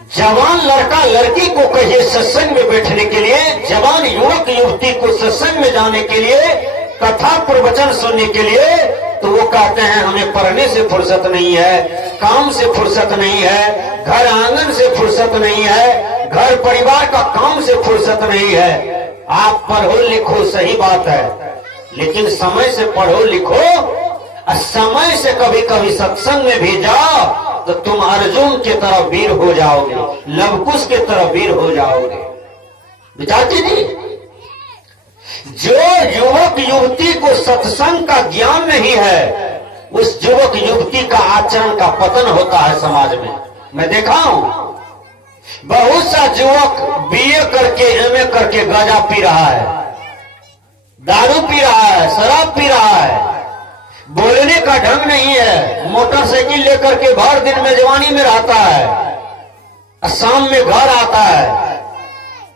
जवान लड़का लड़की को कहिए सत्संग में बैठने के लिए, जवान युवक युवती को सत्संग में जाने के लिए, कथा प्रवचन सुनने के लिए, तो वो कहते हैं हमें पढ़ने से फुर्सत नहीं है, काम से फुर्सत नहीं है, घर आंगन से फुर्सत नहीं है, घर परिवार का काम से फुर्सत नहीं है। आप पढ़ो लिखो सही बात है, लेकिन समय से पढ़ो लिखो, समय से कभी कभी सत्संग में भी जाओ तो तुम अर्जुन की तरह वीर हो जाओगे, लवकुश की तरह वीर हो जाओगे। विचार कीजिए, जो युवक युवती को सत्संग का ज्ञान नहीं है, उस युवक युवती का आचरण का पतन होता है समाज में। मैं देखा हूं बहुत सा युवक बीए करके एमए करके गांजा पी रहा है, दारू पी रहा है, शराब पी रहा है, बोलने का ढंग नहीं है, मोटरसाइकिल लेकर के भर दिन में जवानी में रहता है, शाम में घर आता है,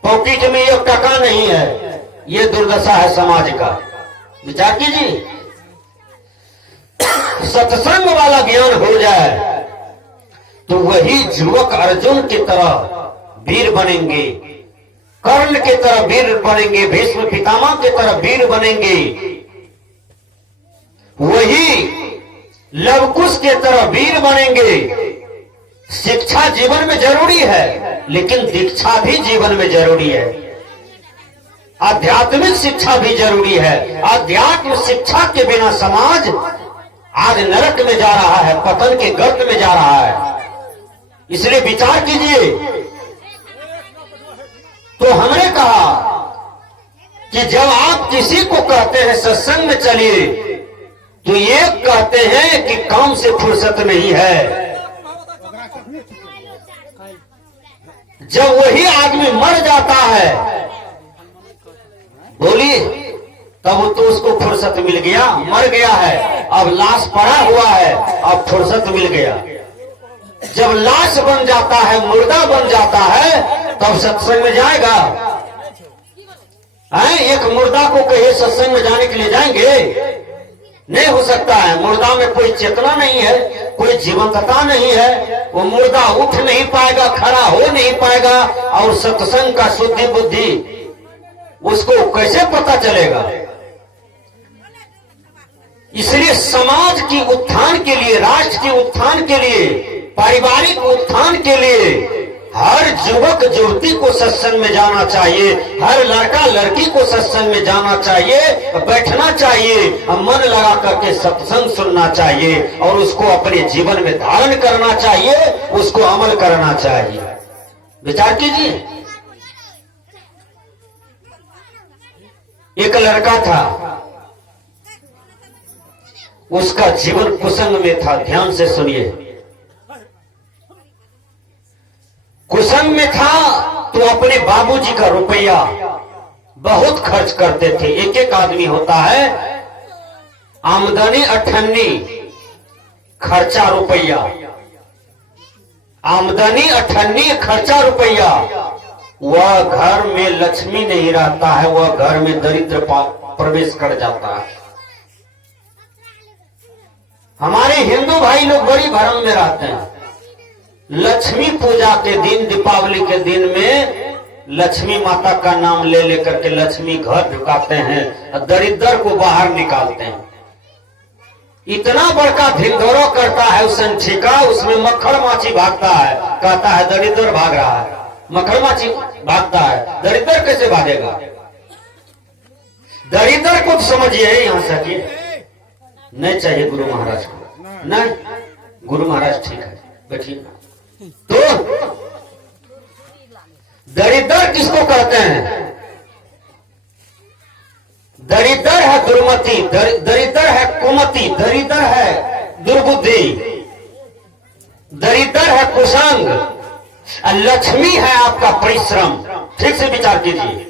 पॉकेट में 1 टका नहीं है। ये दुर्दशा है समाज का। विचार कीजिए, सत्संग वाला ज्ञान हो जाए तो वही युवक अर्जुन की तरह वीर बनेंगे, कर्ण की तरह वीर बनेंगे, भीष्म पितामह की तरह वीर बनेंगे, वही लवकुश की तरह वीर बनेंगे। शिक्षा जीवन में जरूरी है, लेकिन दीक्षा भी जीवन में जरूरी है, आध्यात्मिक शिक्षा भी जरूरी है। आध्यात्म शिक्षा के बिना समाज आज नरक में जा रहा है, पतन के गर्त में जा रहा है। इसलिए विचार कीजिए। तो हमने कहा कि जब आप किसी को कहते हैं सत्संग में चलिए, तो ये कहते हैं कि काम से फुर्सत नहीं है। जब वही आदमी मर जाता है, बोलिए, तब तो उसको फुर्सत मिल गया, मर गया है, अब लाश पड़ा हुआ है, अब फुर्सत मिल गया। जब लाश बन जाता है, मुर्दा बन जाता है, तब सत्संग में जाएगा। एक मुर्दा को कहीं सत्संग में जाने के लिए जाएंगे? नहीं हो सकता है। मुर्दा में कोई चेतना नहीं है, कोई जीवंतता नहीं है, वो मुर्दा उठ नहीं पाएगा, खड़ा हो नहीं पाएगा, और सत्संग का शुद्धि बुद्धि उसको कैसे पता चलेगा? इसलिए समाज की उत्थान के लिए, राष्ट्र के उत्थान के लिए, पारिवारिक उत्थान के लिए हर युवक युवती को सत्संग में जाना चाहिए, हर लड़का लड़की को सत्संग में जाना चाहिए, बैठना चाहिए, मन लगा करके सत्संग सुनना चाहिए, और उसको अपने जीवन में धारण करना चाहिए, उसको अमल करना चाहिए। विचार कीजिए। एक लड़का था, उसका जीवन कुसंग में था। ध्यान से सुनिए। कुसंग में था तो अपने बाबूजी का रुपया बहुत खर्च करते थे। एक एक आदमी होता है, आमदनी 98, खर्चा रुपया, आमदनी 98, खर्चा रुपया। वह घर में लक्ष्मी नहीं रहता है, वह घर में दरिद्र प्रवेश कर जाता है। हमारे हिंदू भाई लोग बड़ी भरम में रहते हैं। लक्ष्मी पूजा के दिन, दीपावली के दिन में लक्ष्मी माता का नाम ले लेकर के लक्ष्मी घर ढुकाते हैं और दरिद्र को बाहर निकालते हैं। इतना बड़का ढिंढोरा करता है उस ठिका, उसमें मक्खड़ माछी भागता है, कहता है दरिद्र भाग रहा है, मक्खड़ माछी भागता है, दरिद्र कैसे भागेगा? दरिद्र को समझिए। यहां से कि नहीं चाहिए गुरु महाराज को, नहीं, गुरु महाराज ठीक है, बैठिए। तो दरिद्र किसको कहते हैं? दरिद्र है दुर्मति, दरिद्र है कुमति, दरिद्र है दुर्बुद्धि, दरिद्र है कुसंग, लक्ष्मी है आपका परिश्रम। ठीक से विचार कीजिए।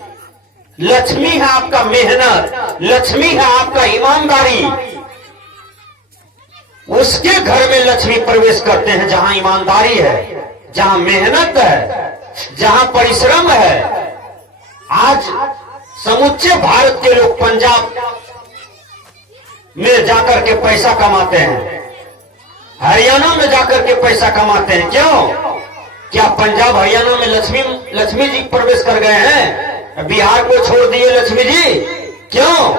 लक्ष्मी है आपका मेहनत, लक्ष्मी है आपका ईमानदारी। उसके घर में लक्ष्मी प्रवेश करते हैं जहां ईमानदारी है, जहां मेहनत है, जहां परिश्रम है। आज समूचे भारत के लोग पंजाब में जाकर के पैसा कमाते हैं, हरियाणा में जाकर के पैसा कमाते हैं। क्यों? क्या पंजाब हरियाणा में लक्ष्मी जी प्रवेश कर गए हैं? बिहार को छोड़ दिए लक्ष्मी जी, क्यों?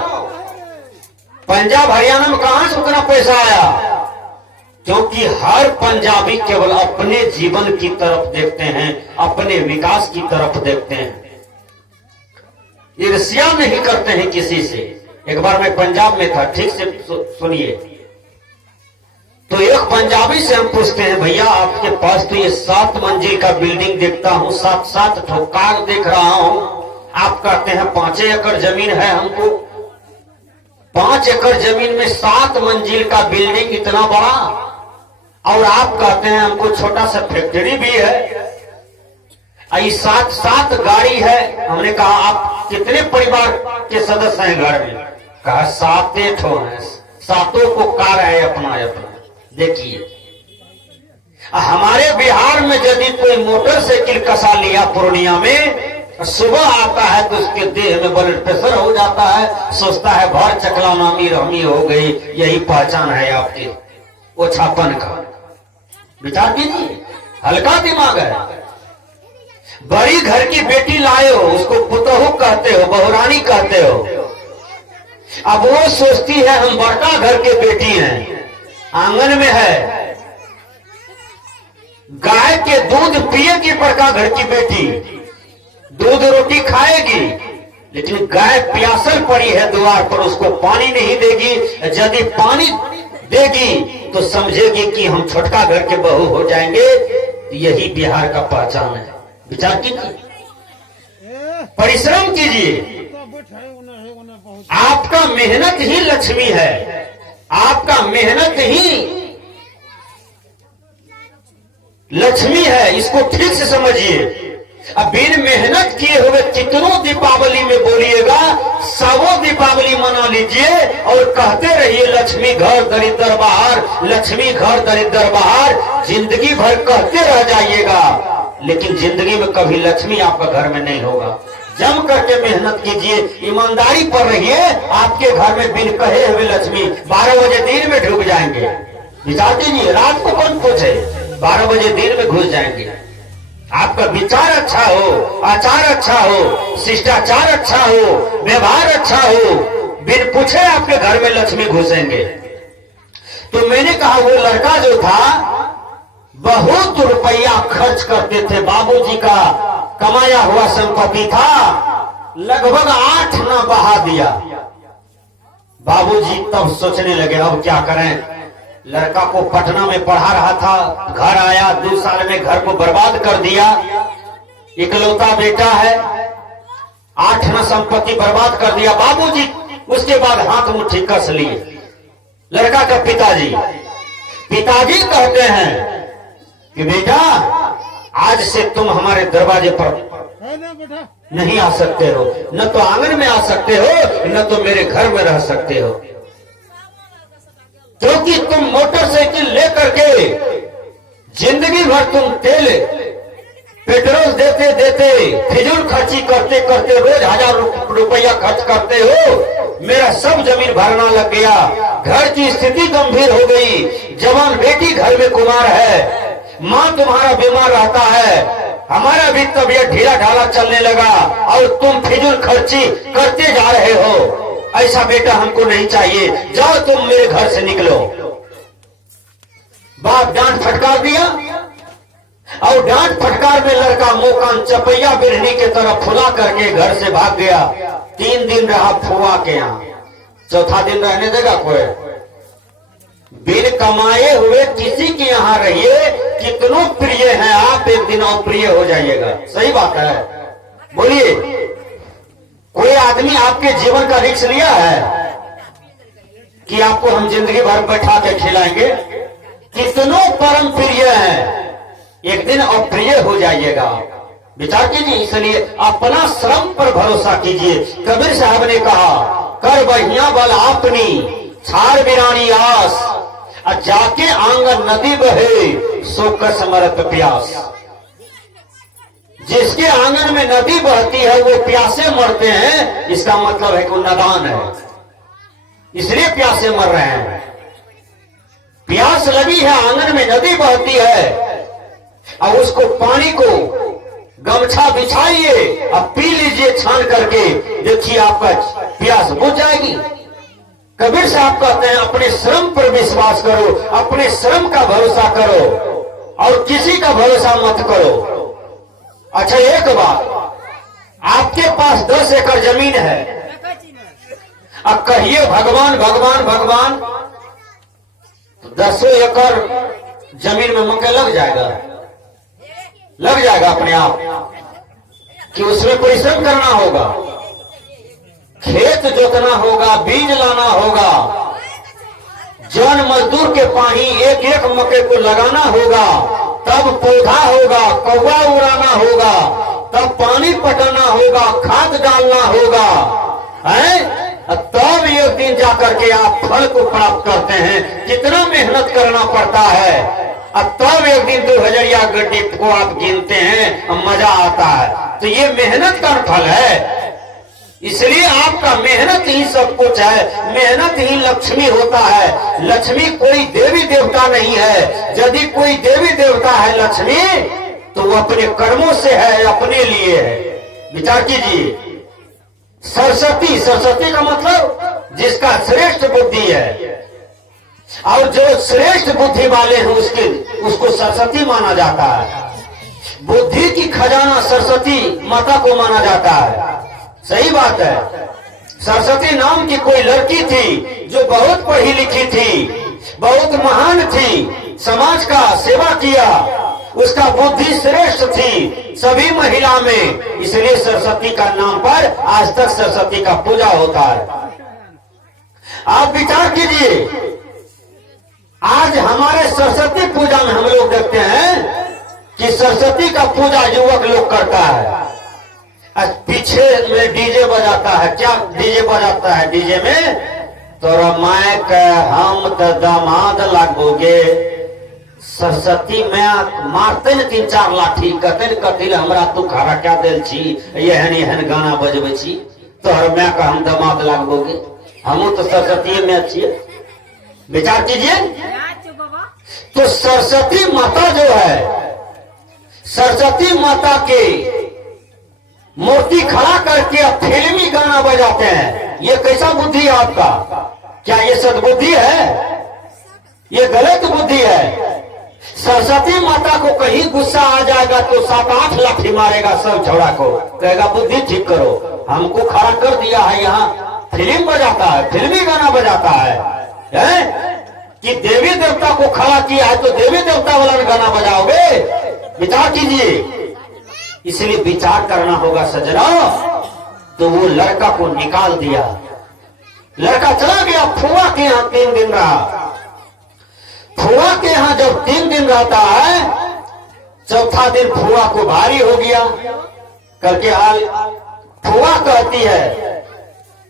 पंजाब हरियाणा में कहां से उतना पैसा आया? क्योंकि हर पंजाबी केवल अपने जीवन की तरफ देखते हैं, अपने विकास की तरफ देखते हैं, ईर्ष्या नहीं करते हैं किसी से। एक बार मैं पंजाब में था, ठीक से सुनिए। तो एक पंजाबी से हम पूछते हैं, भैया आपके पास तो ये 7 मंजिल का बिल्डिंग देखता हूं, 7 कार देख रहा हूं, आप कहते हैं 5 एकड़ जमीन है हमको। 5 एकड़ जमीन में 7 मंजिल का बिल्डिंग इतना बड़ा, और आप कहते हैं हमको छोटा सा फैक्ट्री भी है, 7 गाड़ी है। हमने कहा आप कितने परिवार के सदस्य हैं घर में? कहा 7 ठो हैं, 7 को कार है अपना अपना। देखिए हमारे बिहार में यदि कोई मोटरसाइकिल कसा लिया पूर्णिया में, सुबह आता है तो उसके देह में ब्लड प्रेशर हो जाता है, सोचता है भर चकला नामी रहमी हो गई। यही पहचान है आपकी ओछापन का। विचार कीजिए, हल्का दिमाग है। बड़ी घर की बेटी लाए हो, उसको पुतहू कहते हो, बहुरानी कहते हो। अब वो सोचती है हम बड़का घर के बेटी हैं, आंगन में है, गाय के दूध पिएगी बड़का घर की बेटी, दूध रोटी खाएगी, लेकिन गाय प्यासल पड़ी है द्वार पर, उसको पानी नहीं देगी। यदि पानी देगी तो समझेगी कि हम छोटका घर के बहू हो जाएंगे। यही बिहार का पहचान है। विचार कीजिए, परिश्रम कीजिए। आपका मेहनत ही लक्ष्मी है, आपका मेहनत ही लक्ष्मी है, इसको ठीक से समझिए। अब बिन मेहनत किए हुए कितनों दीपावली में बोलिएगा, 100 दीपावली मना लीजिए और कहते रहिए लक्ष्मी घर दरिद्र बाहर, लक्ष्मी घर दरिद्र बाहर। जिंदगी भर कहते रह जाइएगा, लेकिन जिंदगी में कभी लक्ष्मी आपका घर में नहीं होगा। जम करके मेहनत कीजिए, ईमानदारी पर रहिए, आपके घर में बिन कहे हुए लक्ष्मी 12 बजे दिन में ढुक जाएंगे। विचार कीजिए, रात को कौन पूछे, 12 बजे दिन में घुस जाएंगे। आपका विचार अच्छा हो, आचार अच्छा हो, शिष्टाचार अच्छा हो, व्यवहार अच्छा हो, बिन पूछे आपके घर में लक्ष्मी घुसेंगे। तो मैंने कहा वो लड़का जो था बहुत रुपया खर्च करते थे, बाबूजी का कमाया हुआ संपत्ति था, लगभग 8 ना बहा दिया। बाबूजी तब सोचने लगे अब क्या करें। लड़का को पटना में पढ़ा रहा था, घर आया, 2 साल में घर को बर्बाद कर दिया। इकलौता बेटा है, 8 ना संपत्ति बर्बाद कर दिया बाबूजी। उसके बाद हाथ मुट्ठी कस लिए लड़का का पिताजी कहते हैं कि बेटा आज से तुम हमारे दरवाजे पर नहीं आ सकते हो, न तो आंगन में आ सकते हो, न तो मेरे घर में रह सकते हो, क्योंकि तुम मोटरसाइकिल लेकर के जिंदगी भर तुम तेल पेट्रोल देते देते फिजूल खर्ची करते करते रोज 1000 रुपया खर्च करते हो। मेरा सब जमीन भरना लग गया, घर की स्थिति गंभीर हो गई, जवान बेटी घर में कुमार है, माँ तुम्हारा बीमार रहता है, हमारा भी तबीयत ढीला ढाला चलने लगा और तुम फिजूल खर्ची करते जा रहे हो। ऐसा बेटा हमको नहीं चाहिए, जाओ तुम मेरे घर से निकलो। बाप डांट फटकार दिया और डांट फटकार में लड़का मुंह कान चपैया बिरहनी के तरफ फुला करके घर से भाग गया। 3 दिन रहा फुआ के यहाँ, 4था दिन रहने देगा कोई? बिन कमाए हुए किसी के यहाँ रहिए, कितनों प्रिय हैं आप, एक दिन अप्रिय हो जाइएगा। सही बात है, बोलिए। कोई आदमी आपके जीवन का रिस्क लिया है कि आपको हम जिंदगी भर बैठा के खिलाएंगे? कितनों परम प्रिय हैं, एक दिन अप्रिय हो जाइएगा। विचार कीजिए, इसलिए अपना श्रम पर भरोसा कीजिए। कबीर साहब ने कहा, कर बढ़िया बल आपनी छाड़ बिरानी आस, जाके आंगन नदी बहे सो कस मरत प्यास। जिसके आंगन में नदी बहती है वो प्यासे मरते हैं, इसका मतलब है कि वो नादान है, इसलिए प्यासे मर रहे हैं। प्यास लगी है, आंगन में नदी बहती है, और उसको पानी को गमछा बिछाइए और पी लीजिए छान करके, देखिए आपका प्यास बुझ जाएगी। कबीर साहब कहते हैं अपने श्रम पर विश्वास करो, अपने श्रम का भरोसा करो और किसी का भरोसा मत करो। अच्छा एक बात, आपके पास 10 एकड़ जमीन है, अब कहिए भगवान भगवान भगवान, तो 10 एकड़ जमीन में मक्का लग जाएगा, लग जाएगा अपने आप, कि उसमें परिश्रम करना होगा, खेत जोतना होगा, बीज लाना होगा, जन मजदूर के पानी एक एक मक्के को लगाना होगा, तब पौधा होगा, कौवा उड़ाना होगा, तब पानी पटाना होगा, खाद डालना होगा, है तब एक दिन जाकर के आप फल को प्राप्त करते हैं। कितना मेहनत करना पड़ता है, अब तब एक दिन 2000 गड्ढे को आप गिनते हैं, मजा आता है। तो ये मेहनत का फल है, इसलिए आपका मेहनत ही सब कुछ है, मेहनत ही लक्ष्मी होता है। लक्ष्मी कोई देवी देवता नहीं है, यदि कोई देवी देवता है लक्ष्मी तो वो अपने कर्मों से है, अपने लिए है। विचार कीजिए, सरस्वती, सरस्वती का मतलब जिसका श्रेष्ठ बुद्धि है, और जो श्रेष्ठ बुद्धि वाले हैं उसको सरस्वती माना जाता है। बुद्धि की खजाना सरस्वती माता को माना जाता है। सही बात है। सरस्वती नाम की कोई लड़की थी जो बहुत पढ़ी लिखी थी, बहुत महान थी, समाज का सेवा किया, उसका बुद्धि श्रेष्ठ थी सभी महिला में, इसलिए सरस्वती का नाम पर आज तक सरस्वती का पूजा होता है। आप विचार कीजिए, आज हमारे सरस्वती पूजा में हम लोग देखते हैं कि सरस्वती का पूजा युवक लोग करता है, पीछे में डीजे बजाता है। क्या डीजे बजाता है? डीजे में तोरा मायक हम तो दामाद लागोगे, सरस्वती में मारते न 3-4 लाठी, कहते न कथिल हमरा तू खारा क्या दिल छी, एहन गाना बजबे छी, तोहर मैं का हम दामाद लागोगे, हम तो सरस्वती में अच्छी। विचार कीजिए, तो सरस्वती माता जो है, सरस्वती माता के मूर्ति खड़ा करके अब फिल्मी गाना बजाते हैं, ये कैसा बुद्धि है आपका? क्या ये सद्बुद्धि है? ये गलत बुद्धि है। सरस्वती माता को कहीं गुस्सा आ जाएगा तो 7-8 लाठी मारेगा सब झोड़ा को, कहेगा बुद्धि ठीक करो, हमको खड़ा कर दिया है, यहाँ फिल्म बजाता है, फिल्मी गाना बजाता है, कि देवी देवता को खड़ा किया है तो देवी देवता वाला गाना बजाओगे? विचार कीजिए। इसलिए विचार करना होगा सजना। तो वो लड़का को निकाल दिया, लड़का चला गया फुआ के यहाँ 3 दिन रहा। फुआ के यहाँ जब 3 दिन रहता है, चौथा दिन फुआ को भारी हो गया करके फुआ कहती है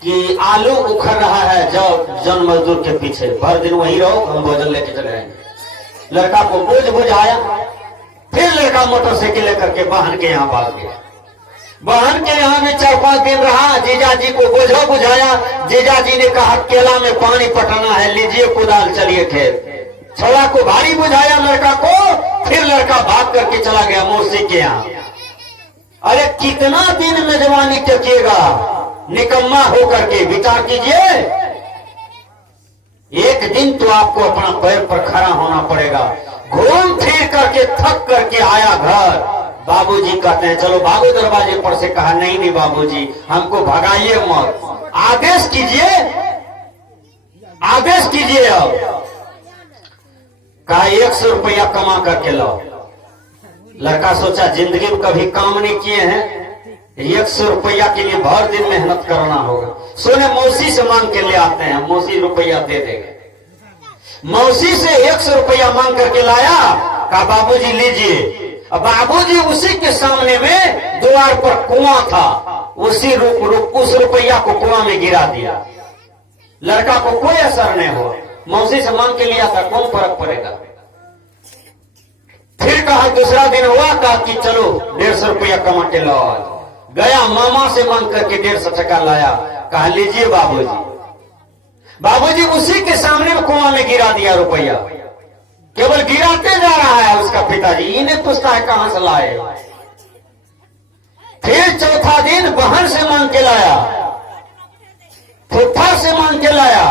कि आलू उखड़ रहा है, जाओ जन मजदूर के पीछे, भर दिन वहीं रहो, हम भोजन लेके चले आएंगे। लड़का को बोझ आया, फिर लड़का मोटरसाइकिल लेकर के बहन के यहाँ भाग गया। बहन के यहाँ में 4-5 दिन रहा, जीजा जी को बोझा बुझाया, जीजा जी ने कहा केला में पानी पटाना है, लीजिए कुदाल चलिए खेत। छोड़ा को भारी बुझाया लड़का को, फिर लड़का भाग करके चला गया मौसी के यहाँ। अरे कितना दिन में जवानी टिकेगा निकम्मा होकर के? विचार कीजिए, एक दिन तो आपको अपना पैर पर खड़ा होना पड़ेगा। घूम फिर करके थक करके आया घर, बाबूजी कहते हैं चलो भागो दरवाजे पर से। कहा नहीं बाबूजी, हमको भगाइए मत, आदेश कीजिए, आदेश कीजिए। अब कहा 100 रुपया कमा करके लाओ। लड़का सोचा जिंदगी में कभी काम नहीं किए हैं, 100 रुपया के लिए भर दिन मेहनत करना होगा। सोने मौसी से मांग के ले आते हैं, मौसी रुपया दे देंगे। मौसी से 100 रुपया मांग करके लाया, कहा बाबूजी लीजिए। अब बाबूजी उसी के सामने में द्वार पर कुआं था, उस रुपया को कुआं में गिरा दिया। लड़का को कोई असर नहीं हुआ, मौसी से मांग के लिया था, कौन फर्क पड़ेगा। फिर कहा दूसरा दिन हुआ, कहा कि चलो 150 रुपया कमा के लाओ। गया मामा से मांग करके 150 टका लाया, कहा लीजिए बाबूजी। बाबूजी उसी के सामने में कुआं में गिरा दिया रुपया। केवल गिराते जा रहा है उसका पिताजी। इन्हें पूछता है कहां से लाए। फिर चौथा दिन बहन से मांग के लाया, फुफा से मांग के लाया।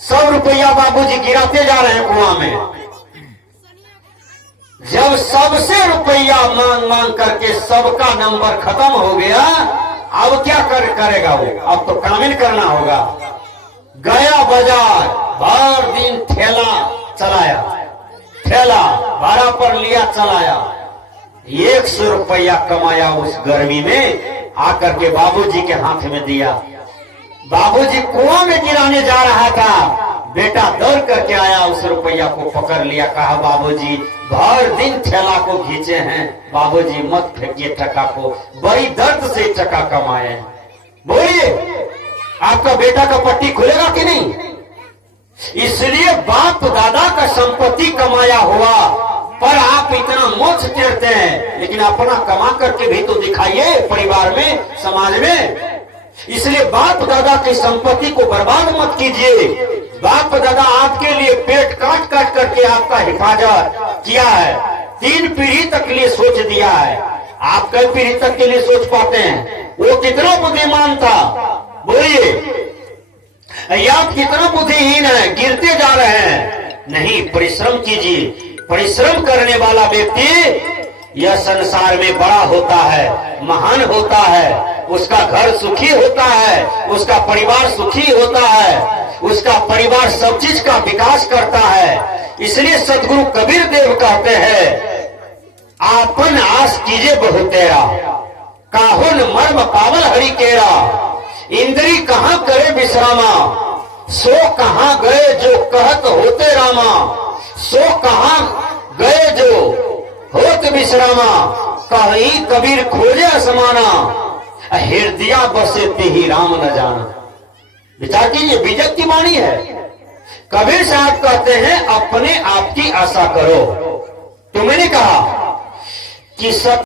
100 रुपया बाबूजी गिराते जा रहे हैं कुआं में। जब सबसे रुपया मांग मांग करके सबका नंबर खत्म हो गया, अब क्या करेगा वो? अब तो कामिल करना होगा। गया बाजार, भर दिन ठेला चलाया, ठेला भाड़ा पर लिया, चलाया। 100 रुपया कमाया उस गर्मी में, आकर के बाबूजी के हाथ में दिया। बाबूजी कुआं में गिराने जा रहा था, बेटा दौड़ करके आया, उस रुपया को पकड़ लिया। कहा बाबूजी भर दिन ठेला को खींचे हैं, बाबूजी मत फेंकिए टका को, बड़ी दर्द से टका कमाए हैं। बोलिए आपका बेटा का पट्टी खुलेगा कि नहीं? इसलिए बाप दादा का संपत्ति कमाया हुआ पर आप इतना मोक्ष टेरते हैं, लेकिन अपना कमा करके भी तो दिखाइए परिवार में, समाज में। इसलिए बाप दादा की संपत्ति को बर्बाद मत कीजिए। बाप दादा आपके लिए पेट काट काट करके आपका हिफाजत किया है, 3 पीढ़ी तक के लिए सोच दिया है। आप कई पीढ़ी तक के लिए सोच पाते हैं? वो कितना बुद्धिमान था, बोलिए। आप कितना बुद्धिहीन है, गिरते जा रहे हैं। नहीं, परिश्रम कीजिए। परिश्रम करने वाला व्यक्ति यह संसार में बड़ा होता है, महान होता है। उसका घर सुखी होता है, उसका परिवार सुखी होता है, उसका परिवार सब चीज का विकास करता है। इसलिए सदगुरु कबीर देव कहते हैं, आपन आस कीजिए बहुतेरा, काहुन मर्म पावल हरि केरा। इंद्री कहां करे विश्रामा, सो कहां गए जो कहत होते रामा। सो कहां गए जो होत विश्रामा, कहीं कबीर खोजे समाना। हृदय बसे ही राम न जाना। विचार कीजिए, विजय की वाणी है। कबीर साहब कहते हैं अपने आप की आशा करो। तो मैंने कहा कि सब